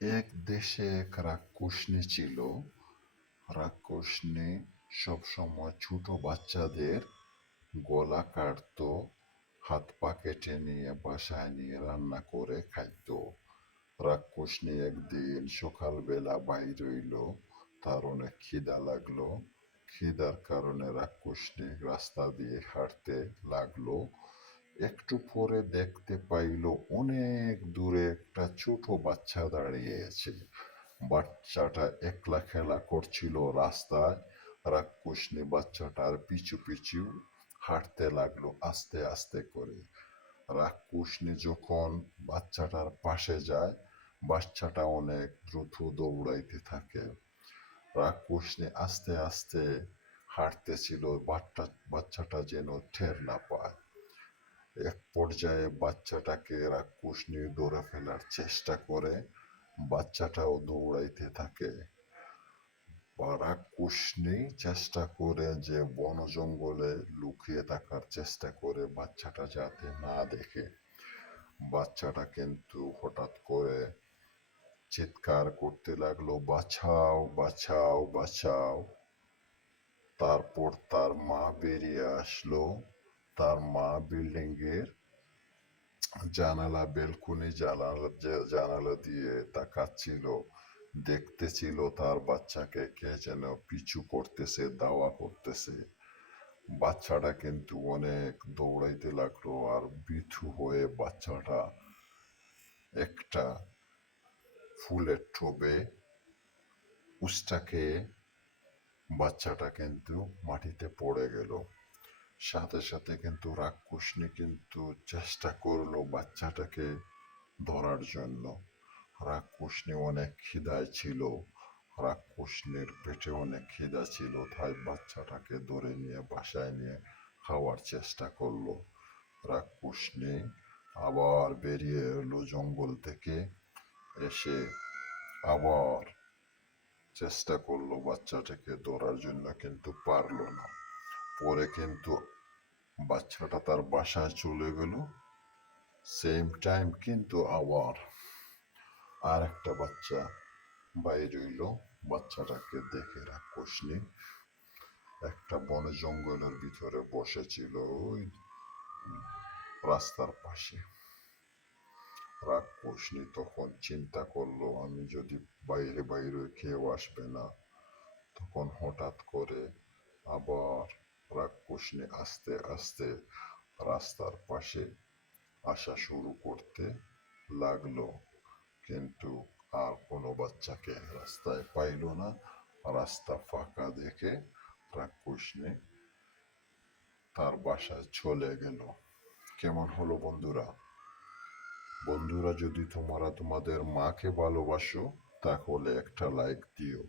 এক দেশে এক রাক্ষসনী ছিল। রাক্ষসনী সবসময় ছোট বাচ্চাদের গলা কাটতো, হাত পা কেটে নিয়ে বাসায় নিয়ে রান্না করে খাইতো। রাক্ষসনী একদিন সকালবেলা বাইর হইল, তার অনেক খিদা লাগলো। খিদার কারণে রাক্ষসনী রাস্তা দিয়ে হাঁটতে লাগলো। একটু পরে দেখতে পাইল অনেক দূরে একটা ছোট বাচ্চা দাঁড়িয়ে আছে। বাচ্চাটা একলা খেলা করছিল রাস্তায়। রাক্ষসনী বাচ্চাটার পিছু পিছু হাঁটতে লাগলো আস্তে আস্তে করে। রাক্ষসনী যখন বাচ্চাটার পাশে যায়, বাচ্চাটা অনেক দ্রুত দৌড়াইতে থাকে। রাক্ষসনী আস্তে আস্তে হাঁটতেছিল, বাচ্চাটা যেন টের না পায়। এক পর্যায়ে বাচ্চাটাকে রাক্ষসনী ধরে ফেলার চেষ্টা করে, বাচ্চাটাও দৌড়াইতে থাকে। রাক্ষসনী চেষ্টা করে যে বন জঙ্গলে লুকিয়ে থাকার চেষ্টা করে বাচ্চাটা যাতে না দেখে। বাচ্চাটা কিন্তু হঠাৎ করে চিৎকার করতে লাগলো, বাঁচাও বাঁচাও বাঁচাও। তারপর তার মা বেরিয়ে আসলো। তার মা বিল্ডিং এর জানালা দিয়ে তাকাচ্ছিল, দেখতেছিল তার বাচ্চাকে কে যেন পিছু করতেছে, দাওয়া করতেছে। বাচ্চাটা কিন্তু অনেক দৌড়াইতে লাগলো, আর বিথু হয়ে বাচ্চাটা একটা ফুলের টোবে উষ্টা খেয়ে বাচ্চাটা কিন্তু মাটিতে পড়ে গেল। সাথে সাথে কিন্তু রাক্ষসনী কিন্তু চেষ্টা করলো বাচ্চাটাকে ধরার জন্য। রাক্ষসনী অনেক খিদায় ছিল, রাক্ষসনীর পেটে অনেক খিদা ছিল, তাই বাচ্চাটাকে ধরে নিয়ে বাসায় নিয়ে খাওয়ার চেষ্টা করলো। রাক্ষসনী আবার বেরিয়ে এলো জঙ্গল থেকে, এসে আবার চেষ্টা করলো বাচ্চাটাকে ধরার জন্য, কিন্তু পারলো না। পরে কিন্তু বাচ্চাটা তার বাসায় চলে গেল। সেম টাইম কিন্তু আবার আর একটা বাচ্চা বাইরে হইল। বাচ্চাটাকে দেখে রাক্ষসনী একটা বন জঙ্গলের ভিতরে বসেছিল ওই রাস্তার পাশে। রাক্ষসনী তখন চিন্তা করলো, আমি যদি বাইরে বাইরে কেউ আসবে না। তখন হঠাৎ করে আবার রাক্ষসনী আস্তে আস্তে রাস্তার পাশে আসা শুরু করতে লাগলো, কিন্তু আর কোনো বাচ্চাকে রাস্তায় পাইল না। রাস্তা ফাঁকা দেখে রাক্ষসনী তার বাসায় চলে গেল। কেমন হলো বন্ধুরা? বন্ধুরা, যদি তোমরা তোমাদের মাকে ভালোবাসো তাহলে একটা লাইক দিও।